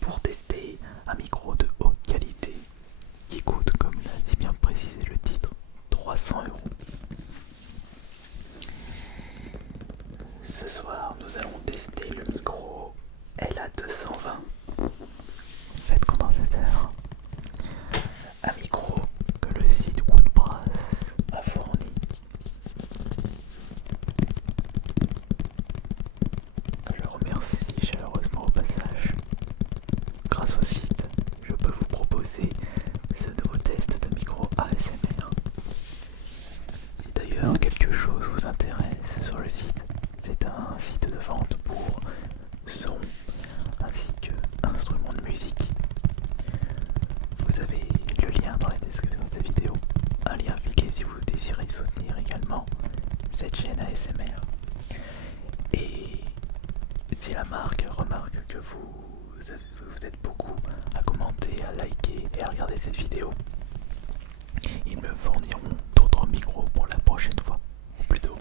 pour tester un micro de haute qualité qui coûte, comme l'a si bien précisé le titre, 300 €. Ce soir, nous allons tester le micro LA220 fait condensateur, un micro que le site Woodbrass a fourni. Je remercie chaleureusement au passage. Grâce au site, je peux vous proposer ce nouveau test de micro ASMR. Si d'ailleurs quelque chose vous intéresse sur le site, c'est un site de vente pour son ainsi que instruments de musique. Vous avez le lien dans la description de cette vidéo, un lien affilié si vous désirez soutenir également cette chaîne ASMR. Et si la marque remarque que vous êtes beaucoup à commenter, à liker et à regarder cette vidéo, ils me fourniront d'autres micros pour la prochaine fois, ou plutôt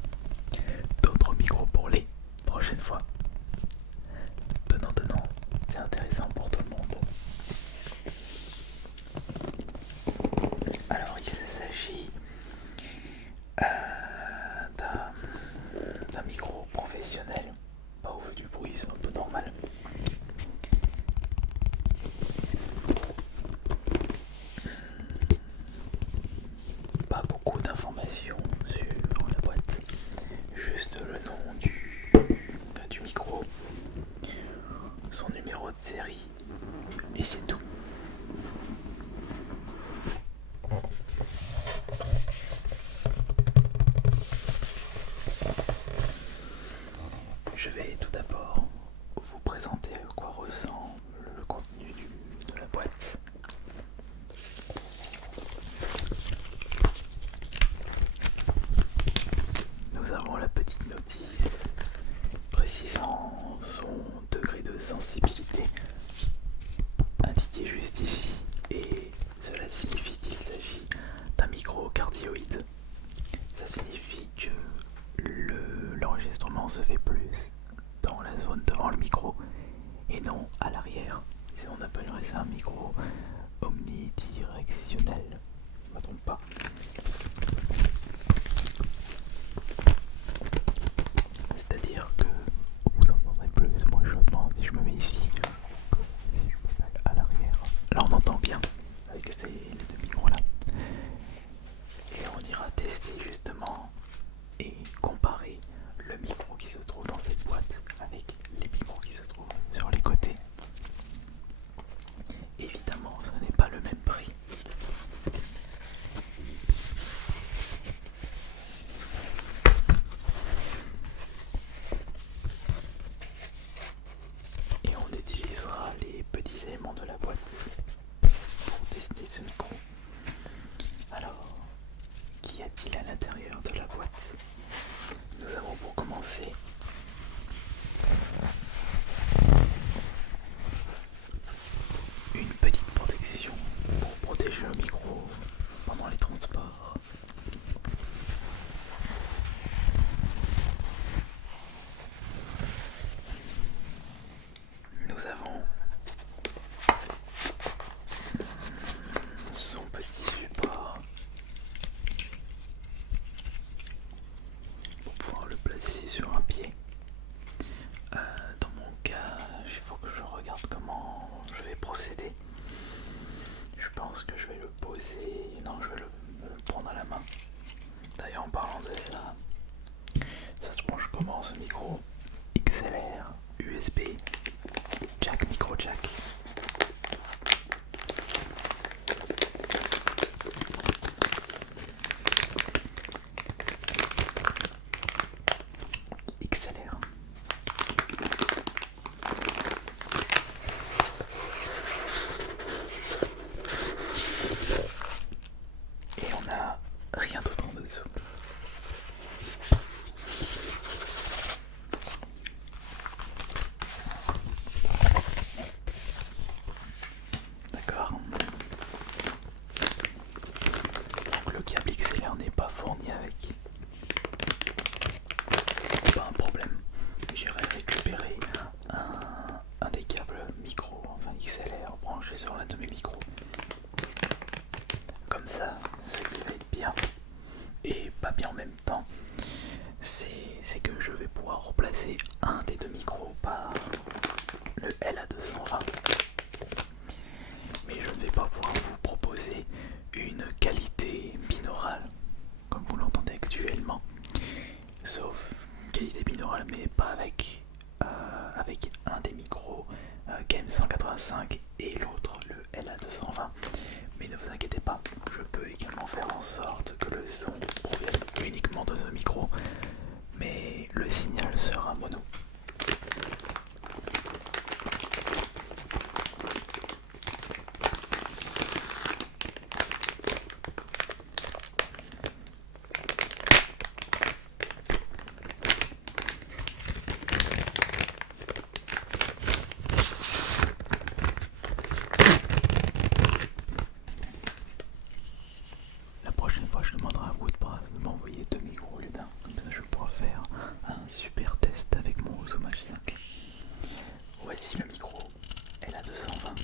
d'autres micros pour les prochaines fois. Donnant, c'est intéressant pour tout le monde. Alors il s'agit d'un micro professionnel, pas au vu du bruit, c'est un peu normal. Pas beaucoup d'informations sur la boîte, juste le nom du micro, son numéro de série, et c'est tout. Je vais tout d'abord vous présenter à quoi ressemble le contenu de la boîte. Nous avons la petite notice précisant son degré de sensibilité, indiqué juste ici, et cela signifie qu'il s'agit d'un micro cardioïde. Ça signifie que l'enregistrement se fait plus dans la zone devant le micro et non à l'arrière. On appellerait ça un micro omnidirectionnel. Je ne me trompe pas. C'est-à-dire que vous entendrez plus moins chaudement si je me mets ici que si je me mets à l'arrière. Là on entend bien avec les deux micros là. Et on ira tester justement et comparer le micro qui se trouve dans cette boîte avec les micros qui se trouvent sur les côtés. Évidemment, ce n'est pas le même prix. Et on utilisera les petits éléments de la boîte pour tester ce micro. Alors, qu'y a-t-il à l'intérieur de la boîte? Nous avons pour commencer une petite protection pour protéger le micro pendant les transports. Nous avons son petit support pour pouvoir le placer sur un pied. Dans mon cas, il faut que je regarde comment je vais procéder. Je pense que je vais le poser. Non, je vais le prendre à la main. D'ailleurs, en parlant de ça, ça se branche comment ce micro? XLR, USB, jack, micro jack. XLR. Et on n'a rien d'autre en dessous. pouvoir remplacer un des deux micros par le LA220. Mais je ne vais pas pouvoir vous proposer une qualité binaurale comme vous l'entendez actuellement, sauf qualité binaurale mais pas avec, avec un des micros KM185 et l'autre le LA220. Mais ne vous inquiétez pas, je peux également faire en sorte que le son provienne uniquement de ce micro, mais le signal sera mono. La prochaine fois, je demanderai à Woodbrass de m'envoyer deux micros au lieu d'un, comme ça je pourrai faire un super test avec mon Zoom H5. Voici le micro LA220.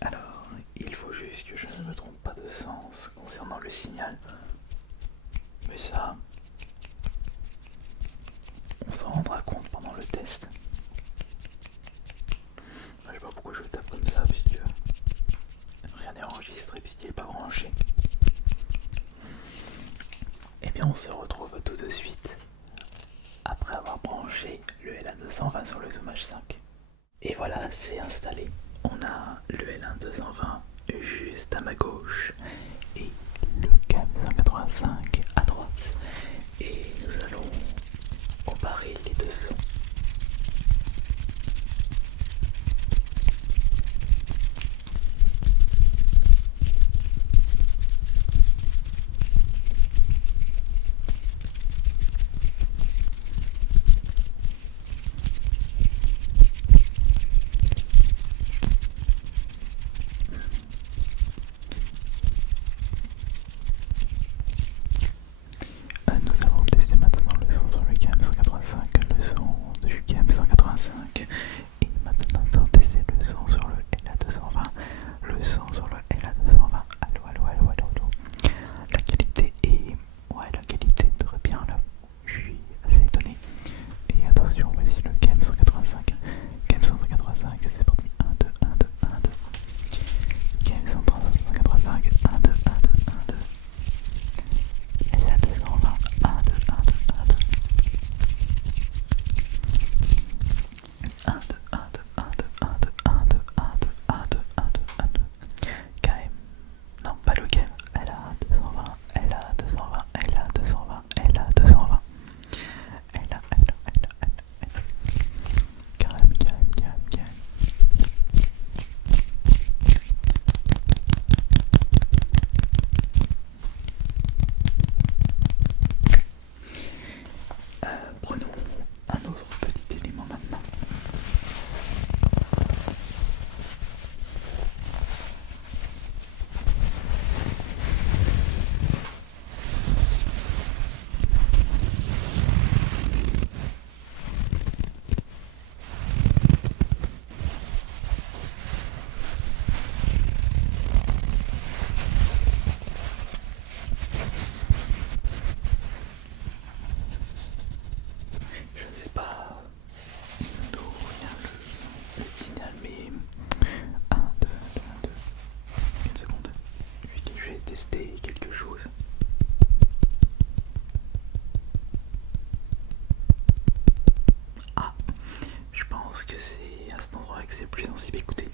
Alors, il faut juste que je ne me trompe pas de sens concernant le signal. Mais ça, on s'en rendra compte pendant le test. Je sais pas pourquoi je tape comme ça, puisque rien n'est enregistré, puisqu'il n'est pas branché. Et bien on se retrouve tout de suite après avoir branché le LA220 sur le Zoom H5. Et voilà, c'est installé. On a le LA220 juste à ma gauche et le KM185 à droite. Et nous allons comparer les deux sons. Nous allons tester maintenant le son sur le KM185, le son du KM185 et maintenant nous allons tester le son sur le LA220, le son sur le LA220. Allô, allô, allô, allô, allô. La qualité est... ouais, la qualité est très bien là, je suis assez étonné. Et attention, voici le KM185, KM185, c'est parti, 1, 2, 1, 2, 1, 2. KM185, 1, 2, 1, 2, 1, 2. Et là 220, 1, 2, 1, 2, 1, 2. 1, 2, 1, 2, 1, 2, 1, 2, 1, 2, 1, 2, 1, 2, 1, 2, 1, 2. KM, non pas le KM, LA220, LA220, LA220, LA220. KM, KM, KM, KM. Prenons un autre petit élément maintenant. Je ne sais pas d'où vient le signal, mais 1, 2, 2, 2, une seconde, je vais tester quelque chose. Ah, je pense que c'est à cet endroit que c'est plus sensible. Écoutez.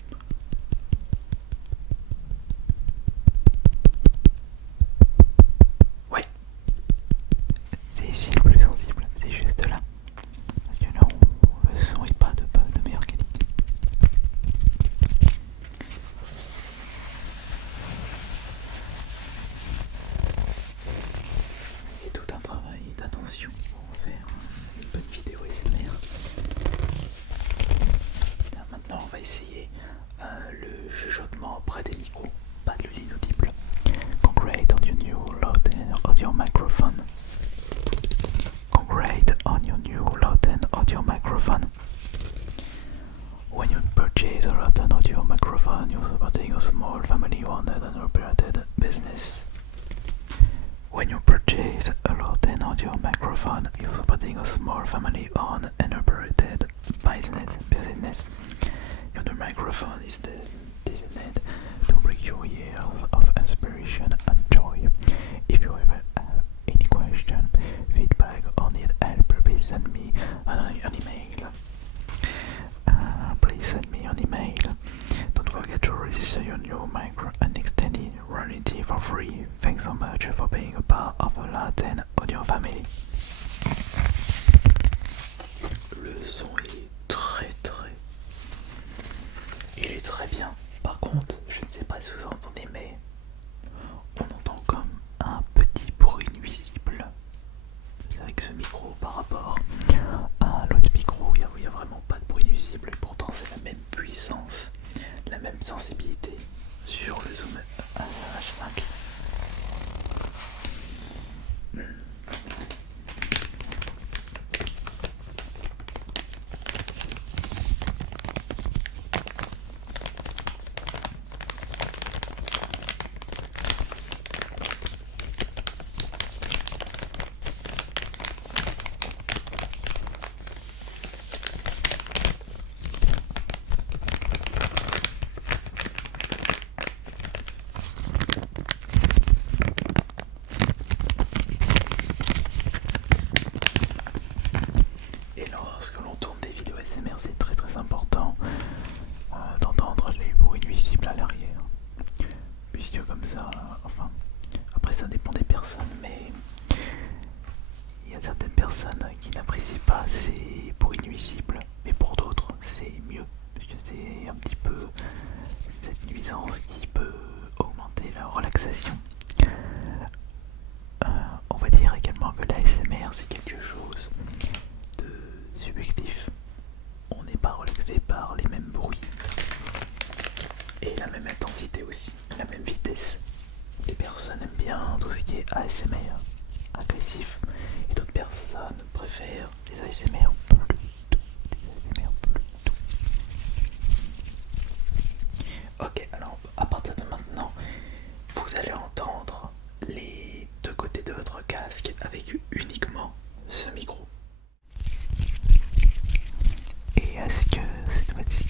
Ouais, c'est ici le plus sensible, c'est juste là. Parce que là, le son est pas de meilleure qualité. C'est tout un travail d'attention pour faire une bonne vidéo SMR. Maintenant, on va essayer le chuchotement près des micros, pas de l'inaudible. Congrats on your new low-end audio microphone. Congrats on your new low-end audio microphone. When you purchase a Rotten audio microphone, you're supporting a small family-owned and operated business. business. When you purchase a Lotte audio microphone, you're supporting a small family-owned and operated business. Your microphone is designed to bring you years of inspiration and joy. If you ever have any question, feedback, or need help, please send me an email. Don't forget to register your new micro and extended warranty for free. Thanks so much for being a part of the Latin audio family. Le son est il est très bien. Par contre, je ne sais pas si vous entendez, mais on entend comme un petit bruit nuisible avec ce micro par rapport à l'autre micro. Il n'y a vraiment pas de bruit nuisible et pourtant c'est la même puissance, la même sensibilité sur le Zoom H5. Et lorsque l'on tourne des vidéos ASMR, c'est très important d'entendre les bruits nuisibles à l'arrière. Puisque comme ça, enfin, après ça dépend des personnes, mais il y a certaines personnes qui n'apprécient pas ces bruits nuisibles, mais pour d'autres c'est mieux, puisque c'est un petit peu cette nuisance qui peut augmenter la relaxation. On va dire également que l'ASMR c'est quelque chose de subjectif. On n'est pas relaxé par les mêmes bruits et la même intensité aussi, la même vitesse. Les personnes aiment bien tout ce qui est ASMR agressif et d'autres personnes préfèrent les ASMR plus doux. Ok, alors à partir de maintenant, vous allez entendre les deux côtés de votre casque avec uniquement ce micro. Et est-ce que cette fois-ci,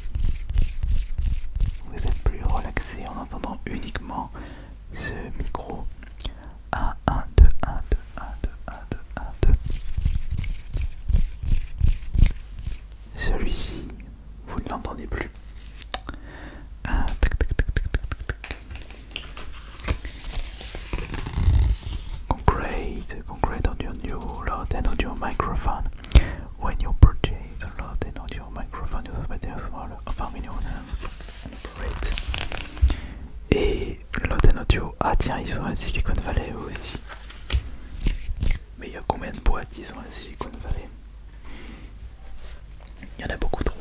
vous êtes plus relaxé en entendant uniquement ce micro? 1, 1, 2, 1, 2, 1, 2, 1, 2, 1, 2. Celui-ci, vous ne l'entendez plus. Congrats on your new Lotte audio microphone. When you purchase a Lotte audio microphone, you're supporting a small family-owned and operated. Et Lotte audio, ah tiens, ils sont à Silicon Valley eux aussi. Mais il y a combien de boîtes qui sont à Silicon Valley? Il y en a beaucoup trop.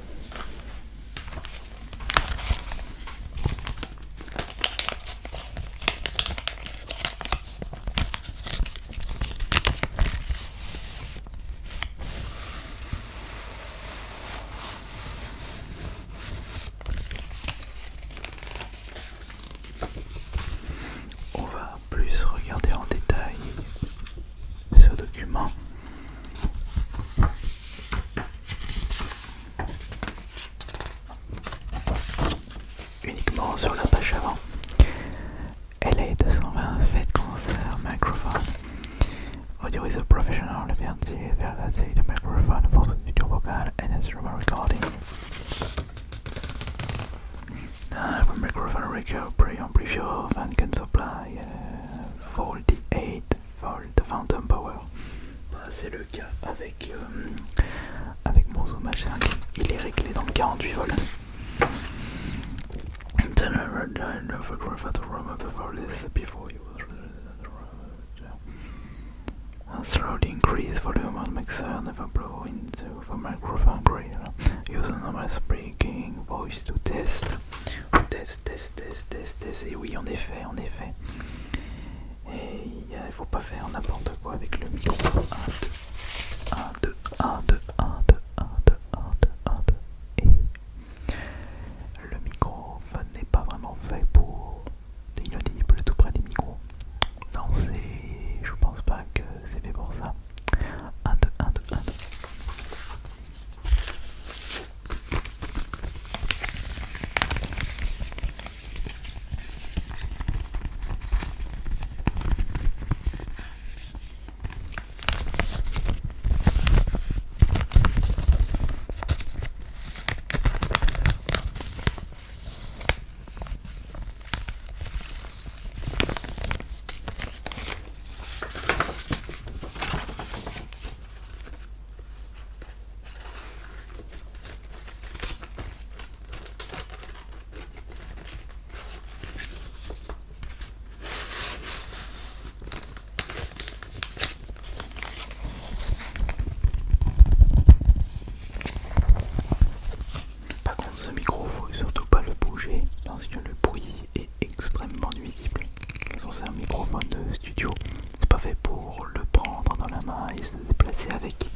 On va plus regarder en détail ce document. Uniquement sur la page avant. LA220 Fed Concert Microphone. Audio is a professional versatile microphone for studio vocal and instrument recording. The microphone preamplifier and can supply 48 volt phantom power. Bah, c'est le cas avec mon Zoom H5. Il est réglé dans le 48 volts. Slowly increase volume on mixer, never blow into the microphone grill. Use a normal speaking voice to test. Test. Et oui, en effet. Et il faut pas faire n'importe quoi avec le micro. 1, 2, 1, 2, 1, 2, 1, 2, 1, 2, 1, 2. Et le microphone n'est pas vraiment fait pour l'inaudible tout près des micros. tester avec.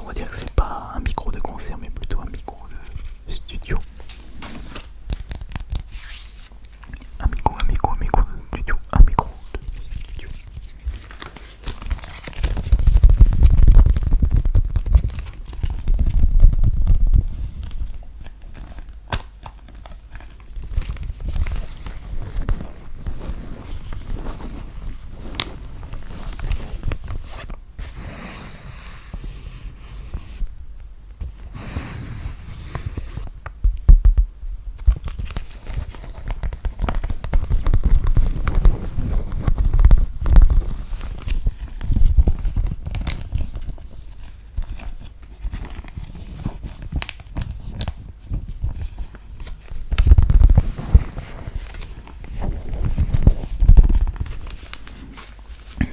On va dire que c'est pas un micro de concert mais plutôt un micro de studio. Un micro de studio, un micro de studio.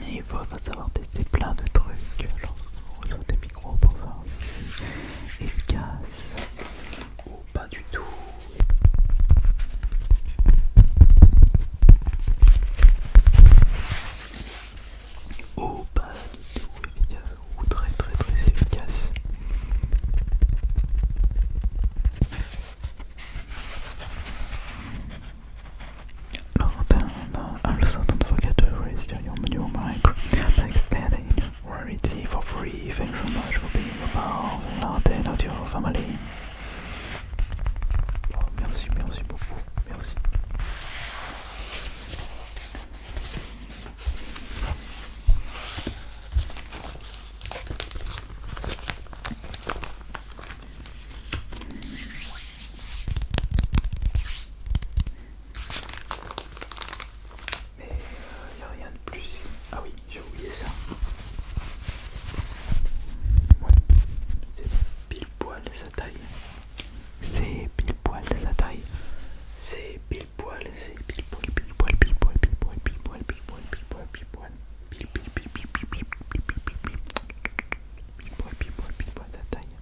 Il faut savoir tester plein de trucs lorsqu'on reçoit des micros pour savoir si c'est efficace ou pas du tout. Ou pas du tout efficace ou très très très efficace. Also don't forget to register your new mic by extending warranty for free. Thanks so much for being a part of l'antenne audio family. Oh, merci beaucoup, merci. Mais y a rien de plus. Ah oui, j'ai oublié ça. Ouais, c'est pile poil sa taille. C'est pile poil sa taille. C'est pile poil, c'est pile poil, pile poil, pile poil, pile poil, pile poil, pile poil, pile poil, pile poil, pile pile pile pile pile pile pile pile pile poil sa taille.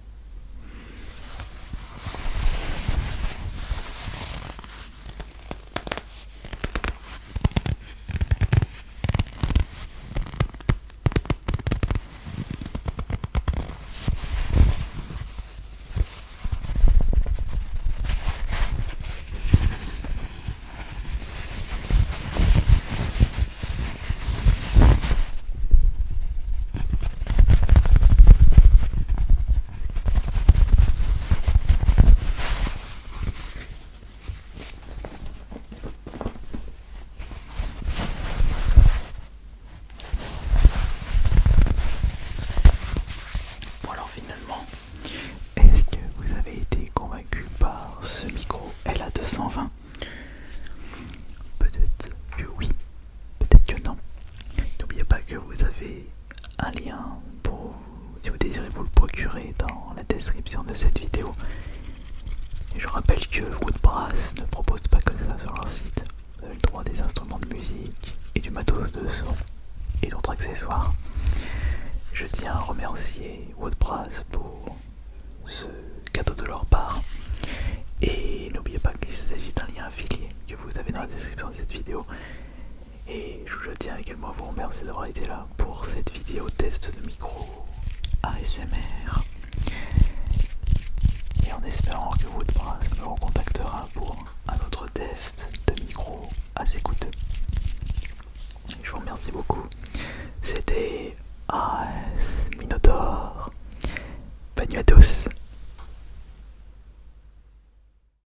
Bon alors finalement, est-ce que vous avez été convaincu par ce micro LA220? Peut-être que oui, peut-être que non. N'oubliez pas que vous avez un lien pour, si vous désirez vous le procurer, dans la description de cette vidéo. Et je rappelle que Woodbrass ne propose pas que ça sur leur site. Vous avez le droit des instruments de musique et du matos de son et d'autres accessoires. Je tiens à remercier Woodbrass pour ce cadeau de leur part. Et n'oubliez pas qu'il s'agit d'un lien affilié que vous avez dans la description de cette vidéo. Et je tiens également à vous remercier d'avoir été là pour cette vidéo test de micro ASMR. Et en espérant que Woodbrass me recontactera pour un autre test de micro assez coûteux. Je vous remercie beaucoup. C'était AS Minotaur. Bonne nuit à tous.